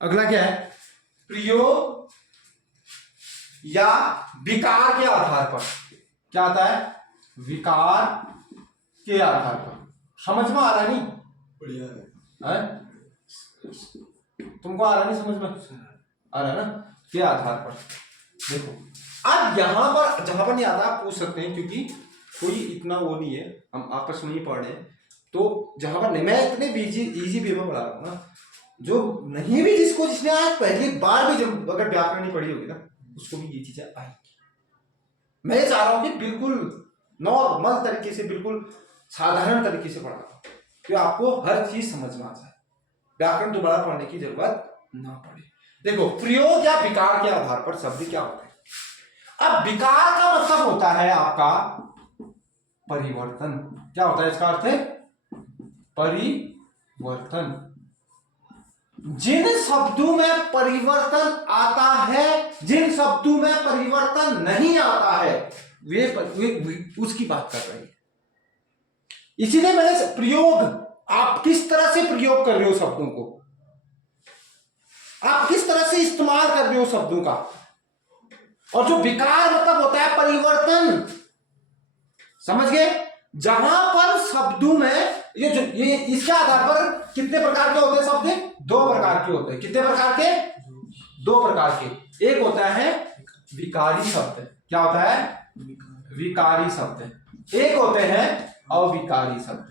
अगला क्या है, प्रयोग या विकार के आधार पर। क्या आता है, विकार के आधार पर। समझ में आ रहा नहीं? बढ़िया है, तुमको आ रहा नहीं समझ में? आ रहा है ना? के आधार पर। देखो अब यहां पर जहां पर नहीं आता आप पूछ सकते हैं, क्योंकि कोई इतना वो नहीं है, हम आपस में ही पढ़ रहे हैं, तो जहां पर नहीं, मैं इतने इजी वे में पढ़ा रहा हूँ ना, जो नहीं भी जिसने आज पहली बार भी जब अगर व्याकरण नहीं पढ़ी होगी ना, उसको भी ये चीजें आएगी। मैं चाह रहा हूं कि बिल्कुल नॉर्मल तरीके से, बिल्कुल साधारण तरीके से पढ़ा रहा हूं, तो आपको हर चीज समझ में आ जाए, व्याकरण दोबारा पढ़ने की जरूरत ना पड़े। देखो प्रयोग या विकार के आधार पर शब्द क्या होता है। अब विकार का मतलब होता है आपका परिवर्तन। क्या होता है इसका अर्थ है? परिवर्तन। जिन शब्दों में परिवर्तन आता है, जिन शब्दों में परिवर्तन नहीं आता है, वे उसकी बात कर रही है। इसीलिए मैंने प्रयोग, आप किस तरह से प्रयोग कर रहे हो शब्दों को, आप किस तरह से इस्तेमाल कर रहे हो शब्दों का। और जो विकार मतलब होता है परिवर्तन, समझ गए? जहां पर शब्दों में ये इसके आधार पर कितने प्रकार के होते हैं शब्द? दो प्रकार के होते हैं। कितने प्रकार के? दो प्रकार के। एक होता है विकारी शब्द। क्या होता है? विकारी शब्द। एक होते हैं अविकारी शब्द।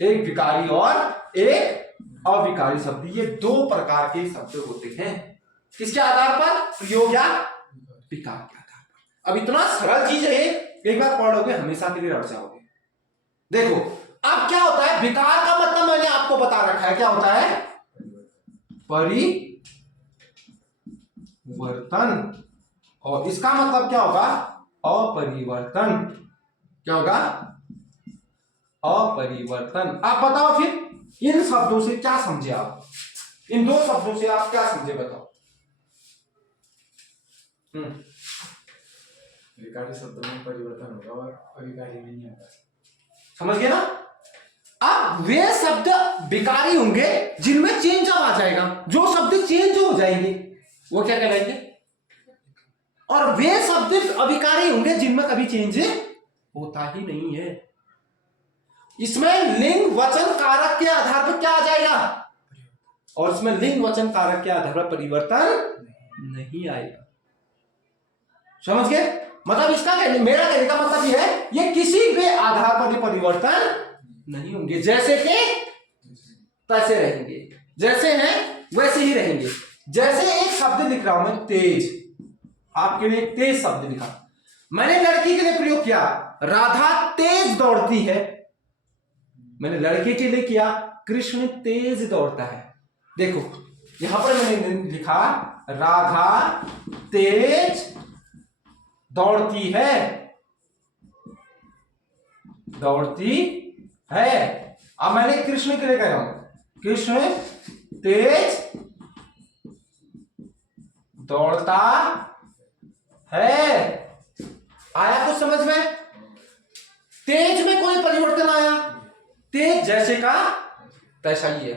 एक विकारी और एक अविकारी शब्द, ये दो प्रकार के शब्द होते हैं। किसके आधार पर? प्रयोग या विकार के आधार पर। अब इतना सरल चीज है, एक बार पढ़ लोगे हमेशा के लिए रट जाओगे। देखो अब क्या होता है, विकार का मतलब मैंने आपको बता रखा है, क्या होता है? परिवर्तन। और इसका मतलब क्या होगा? अपरिवर्तन। क्या होगा? अपरिवर्तन। आप बताओ फिर इन शब्दों से क्या समझे आप? इन दो शब्दों से आप क्या समझे बताओ? विकारी शब्द में परिवर्तन होगा और अविकारी में नहीं होगा। समझ गए ना? अब वे शब्द विकारी होंगे जिनमें चेंज आ जाएगा। जो शब्द चेंज हो जाएंगे वो क्या कहलाएंगे? और वे शब्द अविकारी होंगे जिनमें कभी चेंज होता ही नहीं है। इसमें लिंग वचन कारक के आधार पर क्या आ जाएगा? और इसमें लिंग वचन कारक के आधार पर परिवर्तन नहीं आएगा। समझ गए? मतलब इसका मेरा कहने का मतलब यह है, ये किसी भी आधार पर परिवर्तन नहीं होंगे। जैसे के तैसे रहेंगे, जैसे हैं वैसे ही रहेंगे। जैसे एक शब्द लिख रहा हूं मैं तेज, आपके लिए एक तेज शब्द लिखा, मैंने लड़की के लिए प्रयोग किया, राधा तेज दौड़ती है। मैंने लड़के के लिए किया, कृष्ण तेज दौड़ता है। देखो यहां पर मैंने लिखा राधा तेज दौड़ती है, दौड़ती है। अब मैंने कृष्ण के लिए कह रहा हूं, कृष्ण तेज दौड़ता है। आया कुछ समझ में? तेज में कोई परिवर्तन आया? तेज जैसे का तैसा ही है।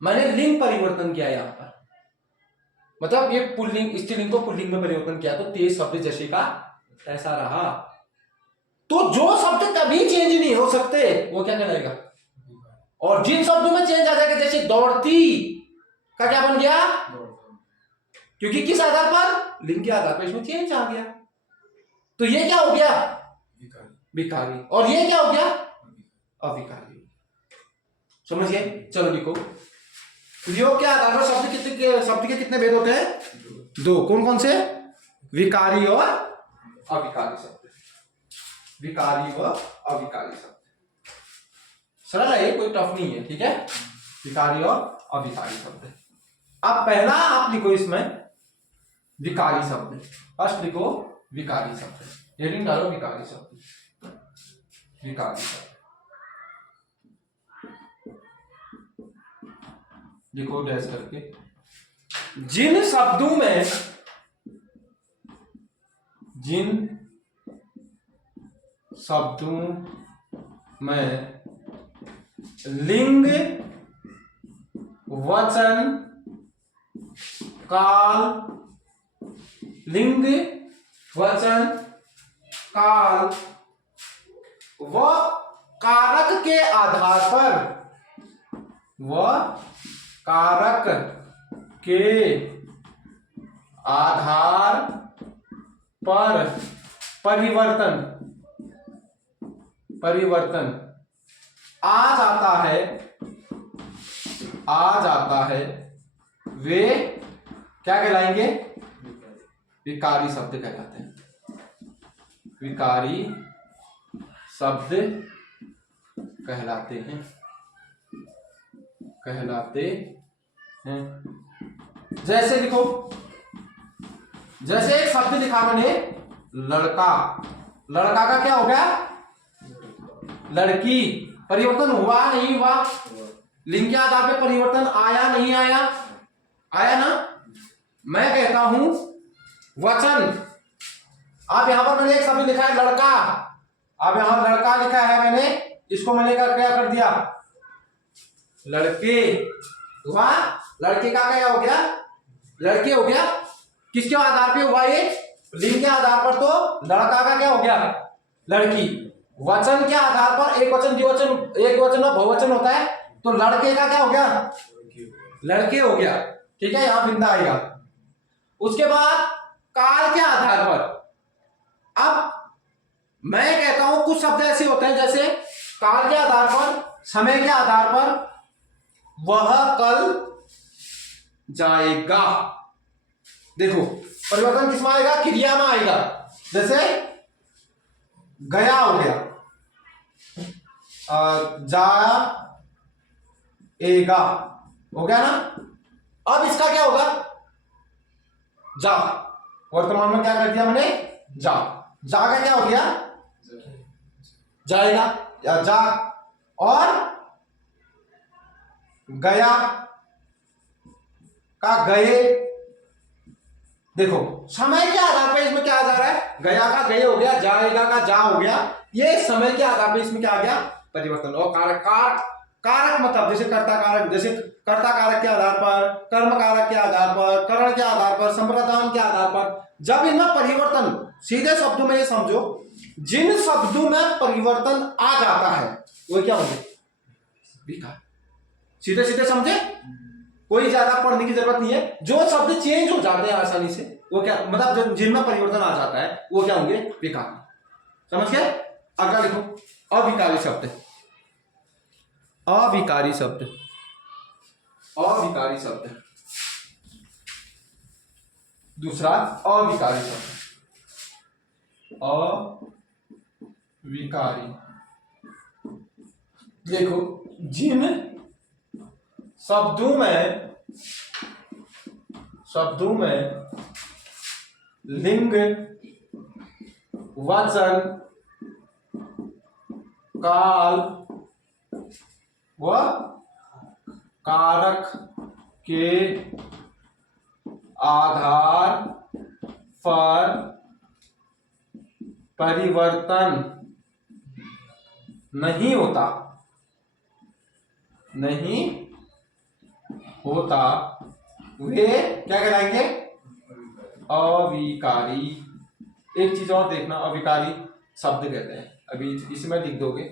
मैंने लिंग परिवर्तन किया यहां पर, मतलब ये पुल्लिंग स्त्रीलिंग को पुल्लिंग में परिवर्तन किया, तो तेज शब्द जैसे का तैसा रहा। तो जो शब्द कभी चेंज नहीं हो सकते वो क्या कहलाएगा? और जिन शब्दों में चेंज आ जाएगा, जैसे दौड़ती का क्या बन गया? क्योंकि किस आधार पर? लिंग के आधार पर इसमें चेंज आ गया। तो ये क्या हो गया? विकारी। और ये क्या हो गया? अविकारी। समझ गए? चलो लिखो। प्रयोग के आधार पर शब्द के कितने भेद होते हैं? दो। कौन कौन से? विकारी और अविकारी शब्द। विकारी व अविकारी शब्द। सरल है, कोई टफ नहीं है, ठीक है? विकारी और अविकारी शब्द। अब पहला आप लिखो इसमें विकारी शब्द। फर्स्ट लिखो विकारी शब्द, हेडिंग डालो विकारी शब्द। विकारी शब्द लिखो डैश करके। जिन शब्दों में लिंग वचन काल, लिंग वचन काल व कारक के आधार पर, व कारक के आधार पर परिवर्तन आ जाता है, वे क्या कहलाएंगे? विकारी शब्द कहलाते हैं। विकारी शब्द कहलाते हैं। जैसे लिखो, जैसे एक शब्द लिखा मैंने लड़का, लड़का का क्या हो गया? लड़की। परिवर्तन हुआ नहीं हुआ? लिंग के आधार पे परिवर्तन आया नहीं आया? आया ना। मैं कहता हूं वचन, अब यहां पर मैंने एक शब्द लिखा है लड़का, अब यहां लड़का लिखा है मैंने, इसको मैंने क्या कर दिया? लड़के हुआ। लड़के का क्या हो गया? लड़के हो गया। किसके आधार पे हुआ ये? लिंग के आधार पर। तो लड़का का क्या हो गया? लड़की। वचन के आधार पर एक वचन, द्विवचन, एक वचन और बहुवचन होता है, तो लड़के का क्या हो गया? लड़के हो गया। ठीक है, यहां बिंदा आएगा। उसके बाद काल के आधार पर, अब मैं कहता हूं कुछ शब्द ऐसे होते हैं जैसे काल के आधार पर, समय के आधार पर, वह कल जाएगा। देखो परिवर्तन किसमें आएगा? क्रिया में आएगा। जैसे गया हो गया, जाएगा हो गया ना। अब इसका क्या होगा? जा। वर्तमान में क्या कर दिया मैंने? जा। जा का क्या हो गया? जाएगा या जा। और गया का गए। देखो समय के आधार पर इसमें क्या आ जा रहा है? गया का गए हो गया, जाएगा का जा हो गया। ये समय के आधार पर इसमें क्या आ गया? परिवर्तन। और कारक मतलब जैसे कर्ता कारक, जैसे कर्ता कारक के आधार पर, कर्म कारक के आधार पर, करण के आधार पर, संप्रदान के आधार पर। जब इनमें परिवर्तन, सीधे शब्दों में ये समझो, जिन शब्दों में परिवर्तन आ जाता है वो क्या होंगे? विकार। सीधे सीधे समझे, कोई ज्यादा पढ़ने की जरूरत नहीं है। जो शब्द चेंज हो जाते हैं आसानी से वो क्या, मतलब जिनमें परिवर्तन आ जाता है वो क्या होंगे? विकार। समझ गए? अगला लिखो अविकारी शब्द। अविकारी शब्द, अविकारी शब्द। दूसरा अविकारी शब्द, अविकारी। देखो जिन शब्दों में लिंग वचन काल व कारक के आधार पर परिवर्तन नहीं होता, वे क्या कहलाएंगे? अविकारी। एक चीज और देखना, अविकारी शब्द कहते हैं। अभी इसमें लिख दोगे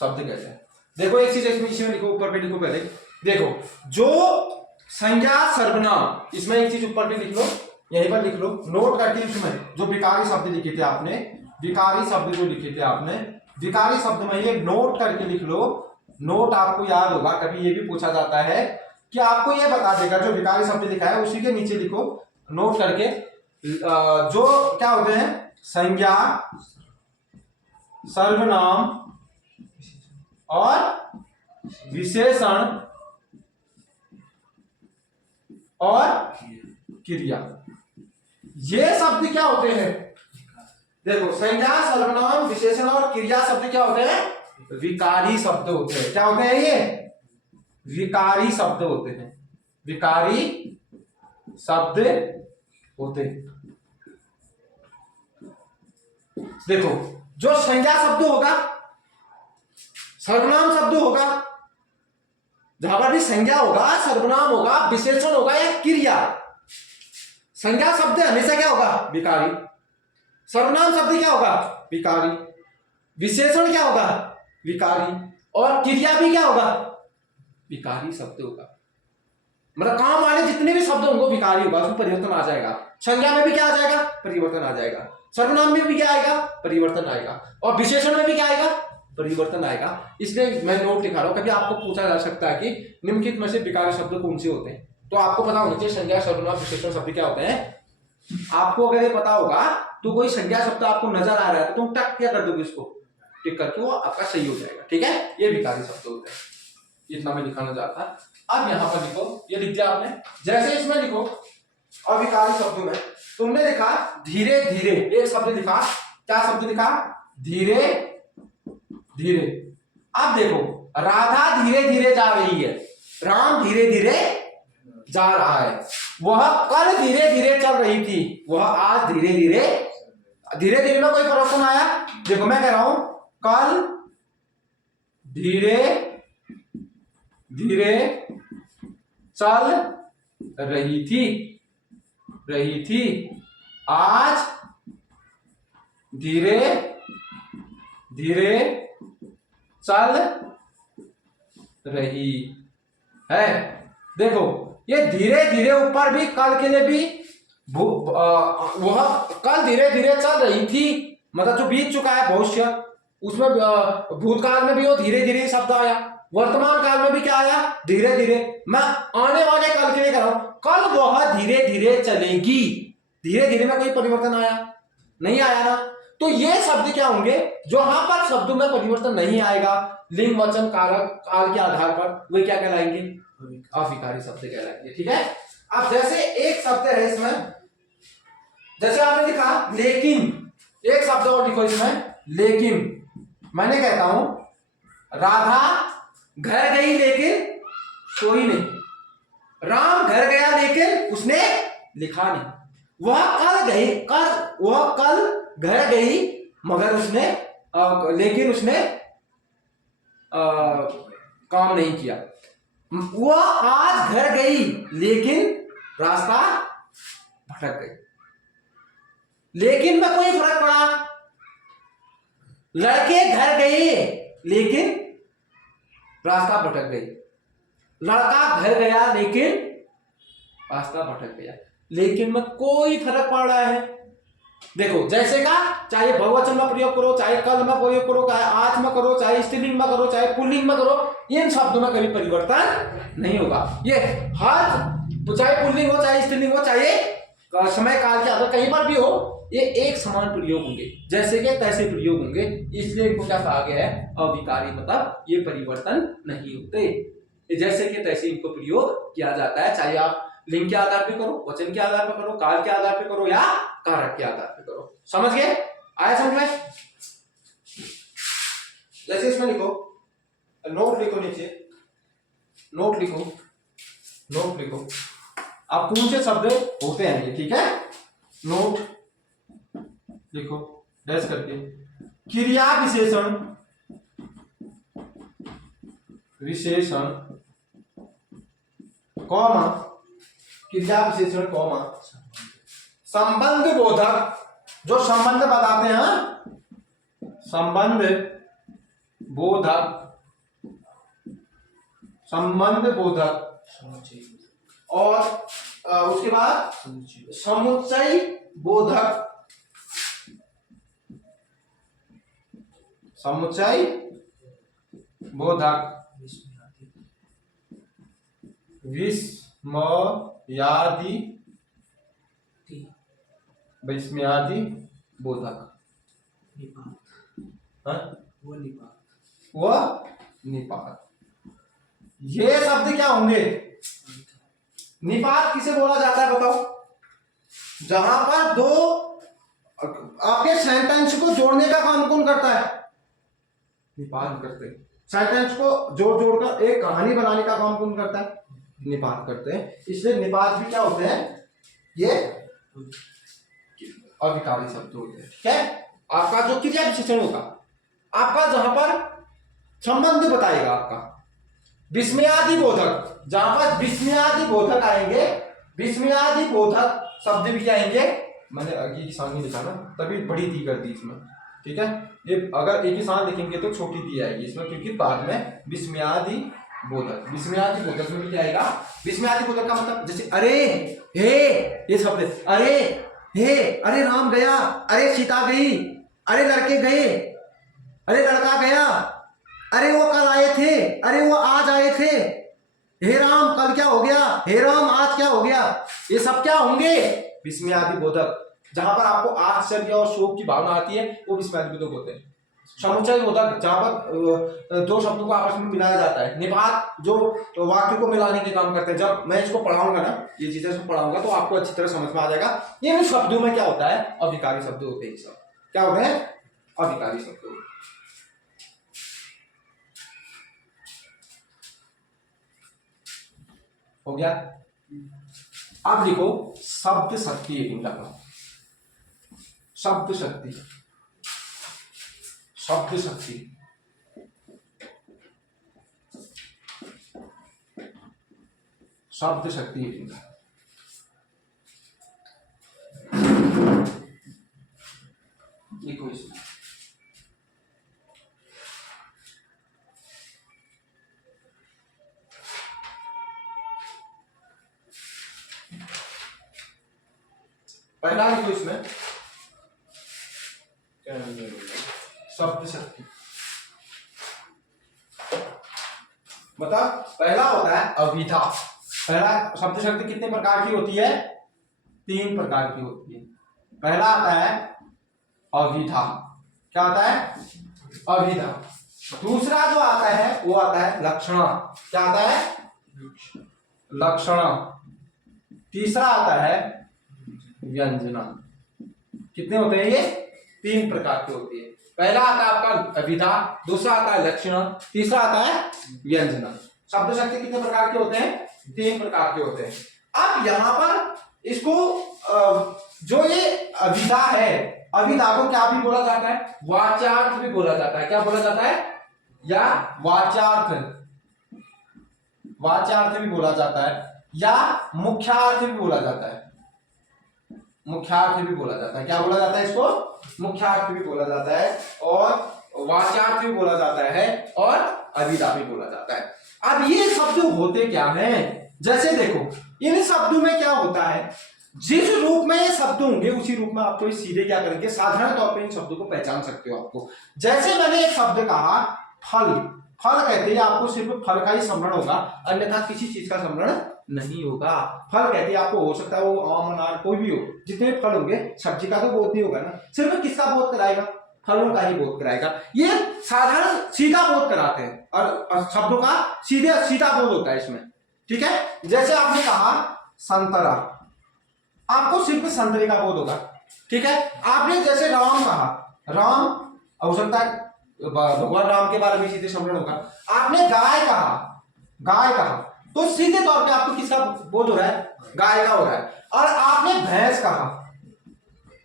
शब्द कहते हैं। देखो एक चीज इसमें लिखो, ऊपर पे लिखो पहले। देखो जो संज्ञा सर्वनाम, इसमें एक चीज ऊपर पे लिख लो, यहीं पर लिख लो, नोट करके। इसमें जो विकारी शब्द लिखे थे आपने, विकारी शब्द जो लिखे थे आपने, विकारी शब्द में ये नोट करके लिख लो। नोट आपको याद होगा, कभी ये भी पूछा जाता है कि आपको ये बता देगा जो विकारी शब्द लिखा है उसी के नीचे लिखो नोट करके, जो क्या होते हैं? संज्ञा, सर्वनाम और विशेषण और क्रिया। ये शब्द क्या होते हैं? देखो संज्ञा, सर्वनाम, विशेषण और क्रिया शब्द क्या होते हैं? विकारी शब्द होते हैं। क्या होते हैं? ये विकारी शब्द होते हैं। विकारी शब्द होते हैं। देखो जो संज्ञा शब्द होगा, सर्वनाम शब्द होगा, जहां पर भी संज्ञा होगा, सर्वनाम होगा, विशेषण होगा या क्रिया, संज्ञा शब्द हमेशा क्या होगा? विकारी। सर्वनाम शब्द क्या होगा? विकारी। विशेषण क्या होगा? विकारी। और क्रिया भी क्या होगा? विकारी शब्द होगा। मतलब काम वाले जितने भी शब्द होंगे विकारी होगा, उसमें परिवर्तन आ जाएगा। संज्ञा में भी क्या आ जाएगा? परिवर्तन आ जाएगा। सर्वनाम में भी क्या आएगा? परिवर्तन आएगा। और विशेषण में भी क्या आएगा? परिवर्तन आएगा। इसलिए मैं नोट लिखा रहा हूं, कभी आपको पूछा जा सकता है कि निम्नलिखित में से विकारी शब्द कौन से होते हैं, तो आपको पता होना चाहिए संज्ञा, सर्वनाम, विशेषण शब्द क्या होते हैं। आपको अगर ये पता होगा तो कोई संज्ञा शब्द आपको नजर आ रहा है तो तुम टक क्या कर दोगे, इसको टिक करके वो आपका सही हो जाएगा। ठीक है, ये विकारी शब्द होते हैं। इतना मैं दिखाना चाहता। अब यहां पर लिखो, ये लिख दिया आपने। जैसे इसमें लिखो अविकारी शब्दों में तुमने लिखा धीरे धीरे, एक शब्द लिखा, क्या शब्द लिखा? धीरे धीरे। अब देखो राधा धीरे धीरे जा रही है, राम धीरे धीरे जा रहा है, वह कल धीरे धीरे चल रही थी, वह आज धीरे धीरे। धीरे धीरे में कोई परिवर्तन आया? देखो मैं कह रहा हूं कल धीरे धीरे चल रही थी, आज धीरे धीरे चल रही है। देखो ये धीरे धीरे ऊपर भी कल के लिए भी वह कल धीरे धीरे चल रही थी, मतलब जो बीत चुका है भविष्य, उसमें भूतकाल में भी वो धीरे धीरे शब्द आया, वर्तमान काल में भी क्या आया? धीरे धीरे। मैं आने वाले कल के लिए कह रहा हूं, कल वह धीरे धीरे चलेगी। धीरे धीरे में कोई परिवर्तन आया? नहीं आया ना। तो ये शब्द क्या होंगे? जो यहां पर शब्दों में परिवर्तन नहीं आएगा, लिंग, वचन, कारक, काल के आधार पर, वे क्या कहलाएंगे? अविकारी शब्द कहलाएंगे। ठीक है। अब जैसे एक शब्द है इसमें, जैसे आपने लिखा लेकिन, एक शब्द और लिखो इसमें लेकिन। मैंने कहता हूं राधा घर गई लेकिन सोई नहीं, राम घर गया लेकिन उसने लिखा नहीं, वह कल घर गई मगर उसने लेकिन उसने काम नहीं किया, वह आज घर गई लेकिन रास्ता भटक गई। लेकिन में कोई फर्क पड़ा? लड़के घर गए लेकिन रास्ता भटक गई, लड़का घर गया लेकिन रास्ता भटक गया। लेकिन में कोई फर्क पड़ रहा है? देखो जैसे का, चाहे बहुवचन में प्रयोग करो, चाहे कल में प्रयोग करो, चाहे आज में करो, चाहे स्त्रीलिंग में करो, चाहे पुल्लिंग में करो, इन शब्दों में कभी परिवर्तन नहीं होगा। ये हर, चाहे पुल्लिंग हो, चाहे स्त्रीलिंग हो, चाहे समय काल के आधार कहीं पर भी हो, ये एक समान प्रयोग होंगे, जैसे के तैसे प्रयोग होंगे। इसलिए इनको क्या कहा गया है? अविकारी। मतलब ये परिवर्तन नहीं होते, जैसे के तैसे इनको प्रयोग किया जाता है, चाहे आप लिंग के आधार पे करो, वचन के आधार पे करो, काल के आधार पे करो, या कारक के आधार पे करो। समझ गए? आया समझ में? जैसे इसमें लिखो, नोट लिखो, नीचे नोट लिखो आप कौन से शब्द होते हैं ये। ठीक है, नोट लिखो डैश करके, क्रिया विशेषण कॉमा, क्रिया विशेषण कॉमा, संबंध बोधक, जो संबंध बताते हैं, संबंध बोधक, और उसके बाद समुच्चय बोधक, विस्मयादि बोधक, व निपात। ये शब्द क्या होंगे? निपात किसे बोला जाता है बताओ? जहां पर दो आपके सेंटेंस को जोड़ने का काम कौन करता है? निपात करते हैं। सेंटेंस को जोड़कर एक कहानी बनाने का काम कौन करता है? निपात करते हैं। इसलिए निपात भी क्या होते हैं? ये अविकारी शब्द होते हैं। ठीक है, आपका जो क्रिया विशेषण होगा, आपका जहां पर संबंध बताएगा, आपका विस्मयादि बोधक, जहां पर विस्मयादि बोधक आएंगे विस्मयादि बोधक शब्द भी क्या आएंगे, मैंने आगे की सामने लिखा ना तभी बड़ी ती कर दी इसमें, ठीक है। ये अगर एक ही साथ लिखेंगे तो छोटी ती आएगी इसमें, क्योंकि बाद में विस्मयादि बोधक, विस्मयादि बोधक में भी क्या आएगा, विस्मयादि बोधक का मतलब जैसे अरे हे, ये शब्द अरे हे, अरे राम गया, अरे सीता गई, अरे लड़के गए, अरे लड़का गया, अरे वो कल आए थे, अरे वो आज आए थे, हे राम कल क्या हो गया, हे राम आज क्या हो गया, ये सब क्या होंगे, विस्मयादि बोधक। जहां पर आपको आश्चर्य और शोक की भावना आती है वो विस्मयादि बोधक होते हैं। समुच्चय बोधक जहां पर दो शब्दों को आपस में मिलाया जाता है, निपात जो वाक्य को मिलाने के काम करते हैं। जब मैं इसको पढ़ाऊंगा ना, ये चीजें इसको पढ़ाऊंगा तो आपको अच्छी तरह समझ में आ जाएगा। इन शब्दों में क्या होता है, अभिकारी शब्द होते हैं। सब क्या होते हैं, अभिकारी शब्द। हो गया। अब लिखो शब्द शक्ति, एक मिनट का शब्द शक्ति, शब्द शक्ति, शब्द शक्ति एक मिनट। लिखो इसमें पहला लिखो इसमें शब्द शक्ति, मतलब पहला होता है अभिधा। पहला शब्द शक्ति कितने प्रकार की होती है, 3 प्रकार की होती है। पहला आता है अभिधा, क्या आता है, अभिधा। दूसरा जो आता है वो आता है लक्षण, क्या आता है, लक्षण। तीसरा आता है व्यंजना। कितने होते हैं ये, 3 प्रकार की होती है। पहला आता है आपका अभिधा, दूसरा आता है लक्षण, तीसरा आता है व्यंजना। शब्द शक्ति कितने प्रकार के होते हैं, 3 प्रकार के होते हैं। अब यहां पर इसको जो ये अभिधा है, अभिधा को क्या भी बोला जाता है, वाच्यार्थ भी बोला जाता है। क्या बोला जाता है, या वाच्यार्थ, वाच्यार्थ भी बोला जाता है, या मुख्यार्थ भी बोला जाता है, मुख्यार्थ भी बोला जाता है। क्या बोला जाता है इसको, मुख्यार्थ भी बोला जाता है, और वाच्यार्थ भी बोला जाता है, और अभिधा भी बोला जाता है। अब ये शब्द होते क्या हैं, जैसे देखो इन शब्दों में क्या होता है, जिस रूप में ये शब्द होंगे उसी रूप में आपको सीधे क्या करेंगे, साधारण तौर पे इन शब्दों को पहचान सकते हो आपको। जैसे मैंने एक शब्द कहा फल, फल कहते हैं आपको सिर्फ फल का ही स्मरण होगा, अन्यथा किसी चीज का स्मरण नहीं होगा। फल कहते हैं आपको, हो सकता है वो आम अनार कोई भी हो, जितने फल होंगे, सब्जी का तो बोध नहीं होगा ना, सिर्फ किसका बोध कराएगा, फलों का ही बोध कराएगा। ये साधारण सीधा बोध कराते हैं, और शब्दों का सीधे सीधा बोध होता है इसमें, ठीक है। जैसे आपने कहा संतरा, आपको सिर्फ संतरे का बोध होगा, ठीक है। आपने जैसे राम कहा, राम हो सकता है भगवान राम के बारे में सीधे स्मरण होगा। आपने गाय कहा, गाय कहा तो सीधे तौर पे आपको किसका बोध हो रहा है, गाय का हो रहा है। और आपने भैंस कहा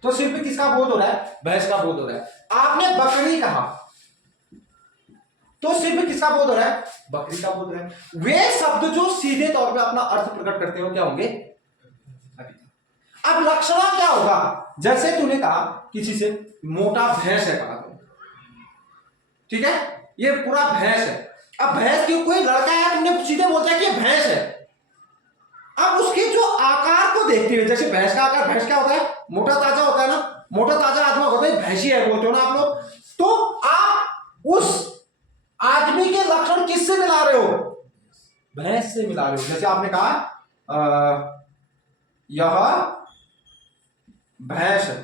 तो सिर्फ किसका बोध हो रहा है, भैंस का बोध हो रहा है। आपने बकरी कहा तो सिर्फ किसका बोध हो रहा है, बकरी का बोध हो रहा है। वे शब्द जो सीधे तौर पे अपना अर्थ प्रकट करते हो क्या होंगे, अब लक्षण क्या होगा, जैसे तूने कहा किसी से मोटा भैंस है कहा तो, ठीक है, ये पूरा भैंस है। अब भैंस की कोई लड़का है, तुमने सीधे बोलता है कि ये भैंस है। अब उसके जो आकार को देखते हुए, जैसे भैंस का आकार, भैंस क्या होता है, मोटा ताजा होता है ना, मोटा ताजा आदमी होता है, भैंसी है बोलते हो ना आप लोग, तो आप उस आदमी के लक्षण किससे मिला रहे हो, भैंस से मिला रहे हो। जैसे आपने कहा यह भैंस है,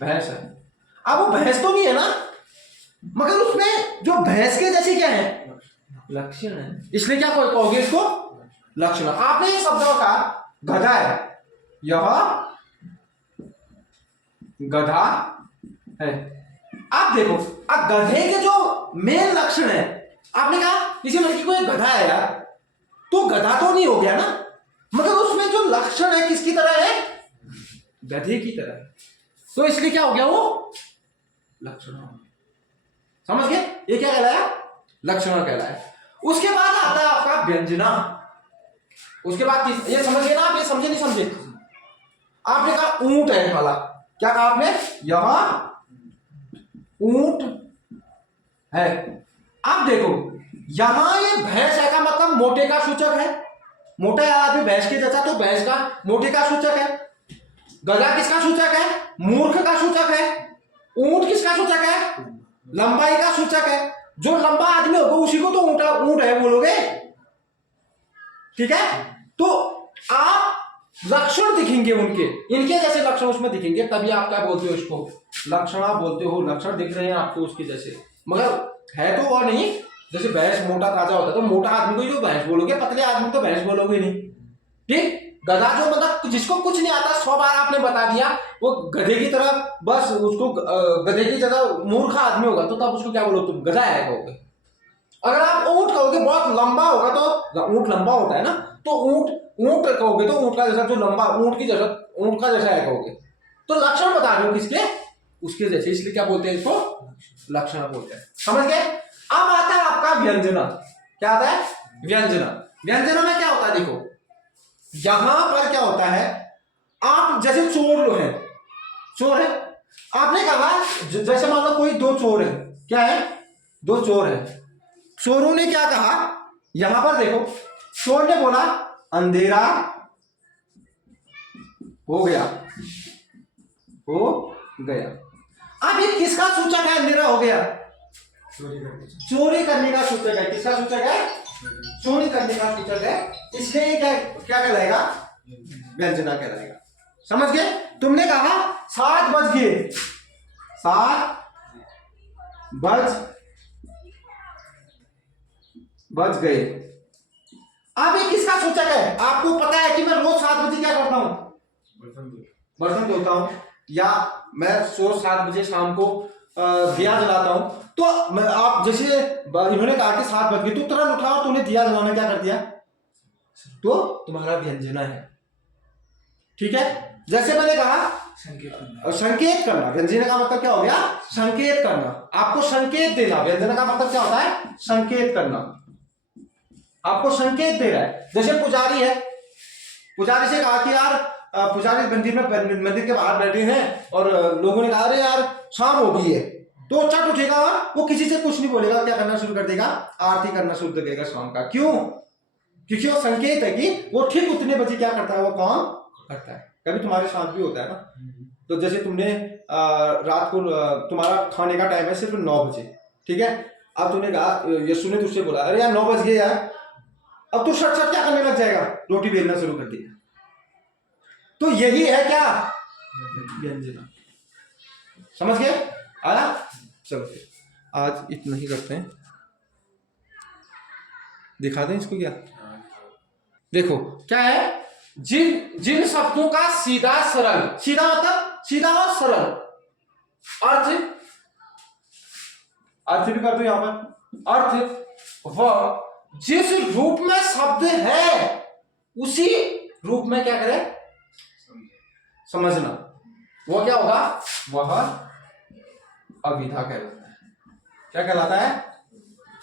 भैंस है। अब वो भैंस तो भी है ना, मगर उसमें जो भैंस के जैसे क्या है, लक्षण है, इसलिए क्या कहोगे इसको, लक्षण। आपने ये शब्द का गधा है, यह गधा है। आप देखो, अब गधे के जो मेन लक्षण है, आपने कहा किसी लड़की को एक गधा है यार, तो गधा तो नहीं हो गया ना, मगर उसमें जो लक्षण है किसकी तरह है, गधे की तरह है, तो इसलिए क्या हो गया वो लक्षण। समझ गए, ये क्या कहलाया, लक्षण कहलाया। उसके बाद आता है आपका व्यंजना। उसके बाद ये समझ गए ना आप, ये समझे नहीं समझे? आपने कहा ऊंट है वाला, क्या कहा आपने? यहां ऊंट है। अब देखो यहां ये भैंस है का मतलब मोटे का सूचक है, मोटा आदमी भैंस के जैसा, तो भैंस का मोटे का सूचक है। गधा किसका सूचक है? मूर्ख का सूचक है। ऊंट किसका सूचक है? लंबाई का सूचक है। जो लंबा आदमी होगा उसी को तो ऊंट है बोलोगे, ठीक है? तो आप लक्षण दिखेंगे उनके, इनके जैसे लक्षण उसमें दिखेंगे, तभी आप क्या बोलते हो इसको? लक्षण आप बोलते हो। लक्षण दिख रहे हैं आपको उसके जैसे, मगर है तो वो नहीं। जैसे भैंस मोटा ताजा होता है तो मोटा आदमी को जो भैंस बोलोगे, पतले आदमी को तो भैंस बोलोगे नहीं, ठीक? गधा जो मतलब जिसको कुछ नहीं आता, 100 बार आपने बता दिया, वो गधे की तरह, बस उसको गधे की जगह मूर्ख आदमी होगा तो तब उसको क्या बोलोगे तुम? गधा है कहोगे। अगर आप ऊंट कहोगे, बहुत लंबा होगा, तो ऊंट लंबा होता है ना, तो ऊंट कहोगे तो ऊंट का जैसा, जो लंबा ऊंट की जैसा, ऊंट का जैसा है कहोगे। तो लक्षण बता रहे हो किसके? उसके जैसे, इसलिए क्या बोलते हैं इसको? लक्षण बोलते हैं। समझ गए? अब आता है आपका व्यंजना। क्या आता है? व्यंजना। व्यंजना में क्या होता है? देखो यहां पर क्या होता है, आप जैसे चोर लोग हैं, चोर है, आपने कहा जैसे मान लो कोई दो चोर है, क्या है? दो चोर है। चोरों ने क्या कहा? यहां पर देखो, चोर ने बोला अंधेरा हो गया, हो गया। अब ये किसका सूचक है? अंधेरा हो गया, चोरी करने का सूचक है। किसका सूचक है? चोरी करने का सूचक है, इसलिए ये क्या कहलाएगा? व्यंजना कहलाएगा। समझ गए? तुमने कहा 7 बज गए, 7 बज गए। अब ये किसका सूचक है? आपको पता है कि मैं रोज 7 बजे क्या करता हूं? बर्तन धोता हूं, या मैं रोज 7 बजे शाम को दिया जलाता हूं। तो आप जैसे इन्होंने कहा कि 7 बज गए, तो तुरंत उठा और तूने दिया जलाना क्या कर दिया, तो तुम्हारा व्यंजना है, ठीक है? जैसे मैंने कहा संकेत करना, व्यंजना का मतलब क्या हो गया? संकेत करना, आपको संकेत देना। व्यंजना का मतलब क्या होता है? संकेत करना, आपको संकेत दे रहा है। जैसे पुजारी है, पुजारी से कहा कि यार, पुजारी मंदिर के बाहर बैठे हैं और लोगों ने कहा अरे यार शाम हो गई है, तो चट उठेगा और वो किसी से कुछ नहीं बोलेगा, क्या करना शुरू कर देगा? आरती करना शुरू कर देगा शाम का। क्यों? क्योंकि वो संकेत है कि वो ठीक उतने बजे क्या करता है, वो काम करता है। कभी तुम्हारे साथ भी होता है ना, तो जैसे तुमने रात को तुम्हारा खाने का टाइम है सिर्फ 9 बजे, ठीक है? अब तुमने कहा, यशु ने तुझसे बोला अरे यार 9 बज गए यार, अब तू शट क्या करने लग जाएगा? रोटी बेलना शुरू कर देगा। तो यही है क्या? व्यंजना। समझ गए? आया? चलो आज इतना ही करते हैं, दिखा दें इसको क्या? देखो क्या है, जिन शब्दों का सीधा सरल, सीधा मतलब सीधा और सरल अर्थ भी कर दो यहां पर, अर्थ वह जिस रूप में शब्द है उसी रूप में क्या करे? समझना। वो क्या होगा? वह अभिधा कहलाता है। क्या कहलाता है?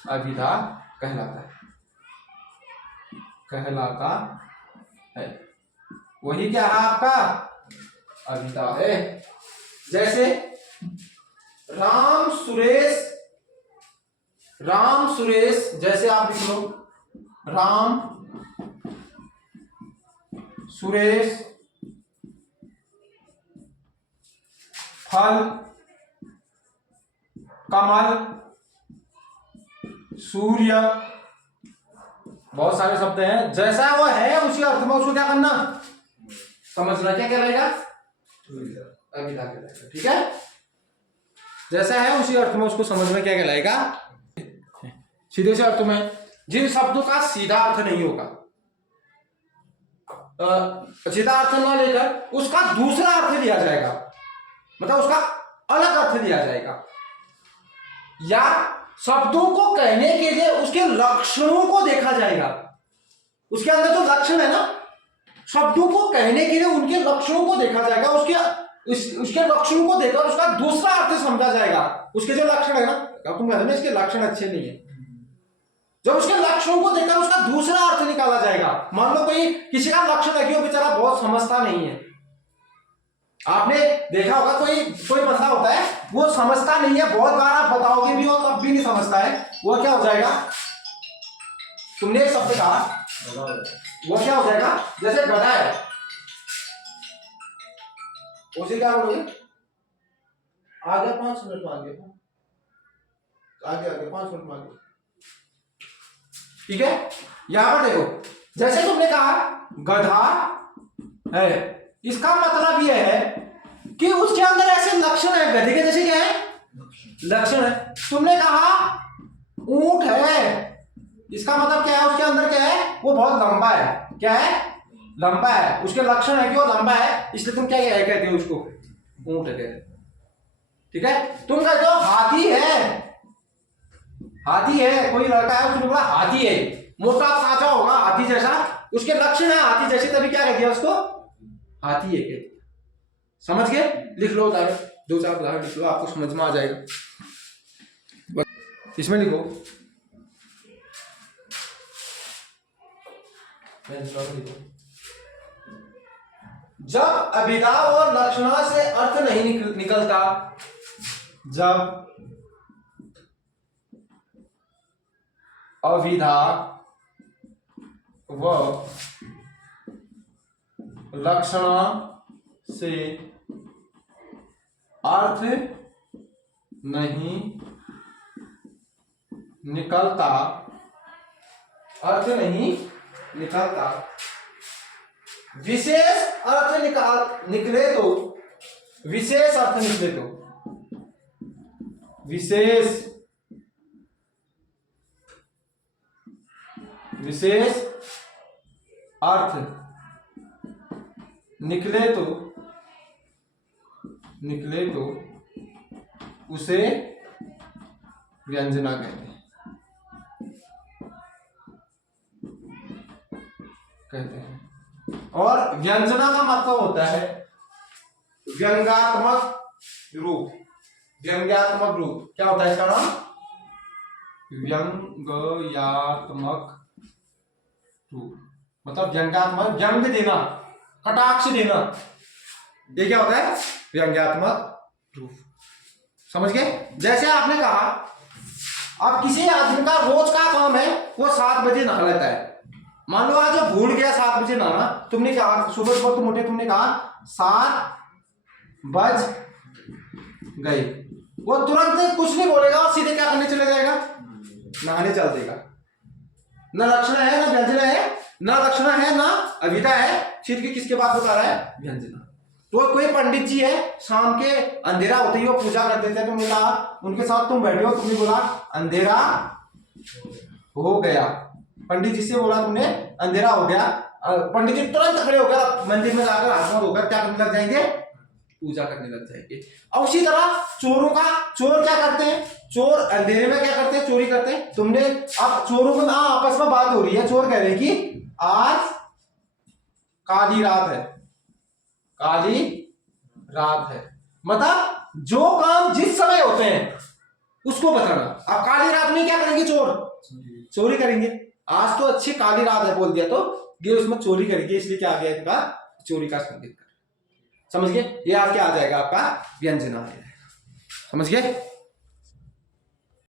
अभिधा कहलाता है। वही क्या है आपका? अभिधा है। जैसे राम सुरेश, जैसे आप लिख लो राम सुरेश फल कमल सूर्य, बहुत सारे शब्द हैं। जैसा वो है उसी अर्थ में उसको क्या करना? समझना। क्या कहलाएगा? अभिधा कहलाएगा, ठीक है? जैसा है उसी अर्थ में उसको समझना क्या कहलाएगा? सीधे से अर्थ में। जिन शब्दों का सीधा अर्थ नहीं होगा, सीधा अर्थ न लेकर उसका दूसरा अर्थ लिया जाएगा, मतलब उसका अलग अर्थ लिया जाएगा, या शब्दों को कहने के लिए उसके लक्षणों को देखा जाएगा। उसके अंदर जो लक्षण है ना, शब्दों को कहने के लिए उनके लक्षणों को देखा जाएगा, उसके लक्षणों को देखकर उसका दूसरा अर्थ समझा जाएगा। उसके जो लक्षण है ना, तुम कहते ना इसके लक्षण अच्छे नहीं है, जब उसके लक्षणों को देखकर उसका दूसरा अर्थ निकाला जाएगा। मान लो कोई किसी का लक्षण है कि वो बेचारा बहुत समझता नहीं है, आपने देखा होगा कोई बंदा होता है वो समझता नहीं है, बहुत बार आप बताओगे भी वो तब भी नहीं समझता है, वो क्या हो जाएगा, तुमने एक शब्द कहा, वो क्या हो जाएगा, जैसे गधा है, उसे क्या बोलोगे, आगे 5 मिनट मांगे, आगे 5 मिनट मांगे, ठीक है। यहां पर देखो, जैसे तुमने कहा गधा है, इसका मतलब यह है कि उसके अंदर ऐसे लक्षण है, गधे के जैसे क्या है, लक्षण है। तुमने कहा ऊंट है, इसका मतलब क्या है, उसके अंदर क्या है, वो बहुत लंबा है, क्या है, लंबा है, उसके लक्षण है कि वो लंबा है, इसलिए तुम क्या कहते हो उसको, ऊंट कहते हो, ठीक है। तुम कहते हो हाथी है, कोई लड़का है उसने बोला हाथी है, मोटा साचा होगा हाथी जैसा, उसके लक्षण है हाथी जैसे, तभी क्या कह दिया उसको, हाथी है। समझ गए, लिख लो उदाहरण, 2-4 उदाहरण लिख लो, आपको समझ में आ जाएगा। इसमें लिखो, जब अभिधा और लक्षणा से अर्थ नहीं निकलता, जब अभिधा व लक्षणा से अर्थ नहीं निकलता, विशेष अर्थ निकले तो, विशेष अर्थ निकले तो, विशेष अर्थ निकले तो उसे व्यंजना कहते हैं। और व्यंजना का मतलब होता है व्यंग्यात्मक रूप। क्या होता है इसका नाम, व्यंग्यात्मक रूप, मतलब व्यंग्यात्मक, व्यंग देना, कटाक्ष देना, ये क्या होता है, व्यंग्यात्मक रूप। समझ गए। जैसे आपने कहा अब किसी आदमी का रोज का काम है वो 7 बजे नहा लेता है, मान लो आज वो भूल गया 7 बजे नहाना, तुमने कहा सुबह तुम उठे, तुमने कहा 7 बज गए, वो तुरंत कुछ नहीं बोलेगा और सीधे क्या करने चले जाएगा, नहाने चल देगा। ना लक्षणा है, ना व्यंजना है, ना लक्षणा है, ना अभिधा है, सीधे किसके बात बता रहा है, व्यंजना। तो कोई पंडित जी है, शाम के अंधेरा होते ही वो पूजा करते थे, तुमने कहा उनके साथ तुम बैठे हो, तुमने बोला अंधेरा हो गया, पंडित जी से बोला तुमने अंधेरा हो गया, पंडित जी तुरंत खड़े होकर मंदिर में जाकर हाथ में धोकर क्या करने लग जाएंगे, पूजा करने लग जाएंगे। और उसी तरह चोर क्या करते हैं, चोर अंधेरे में क्या करते हैं, चोरी करते हैं। तुमने अब चोरों को आपस में बात हो रही है, चोर कह रहे हैं कि आज काली रात है, मतलब जो काम जिस समय होते हैं उसको बताना। अब काली रात में क्या करेंगे, चोरी करेंगे। आज तो अच्छी काली रात है बोल दिया तो ये उसमें चोरी करेंगे, इसलिए क्या आ गया इनका, चोरी का संकेत कर। समझ गए, ये आज क्या आ जाएगा, आपका व्यंजना आ जाएगा। समझ गए।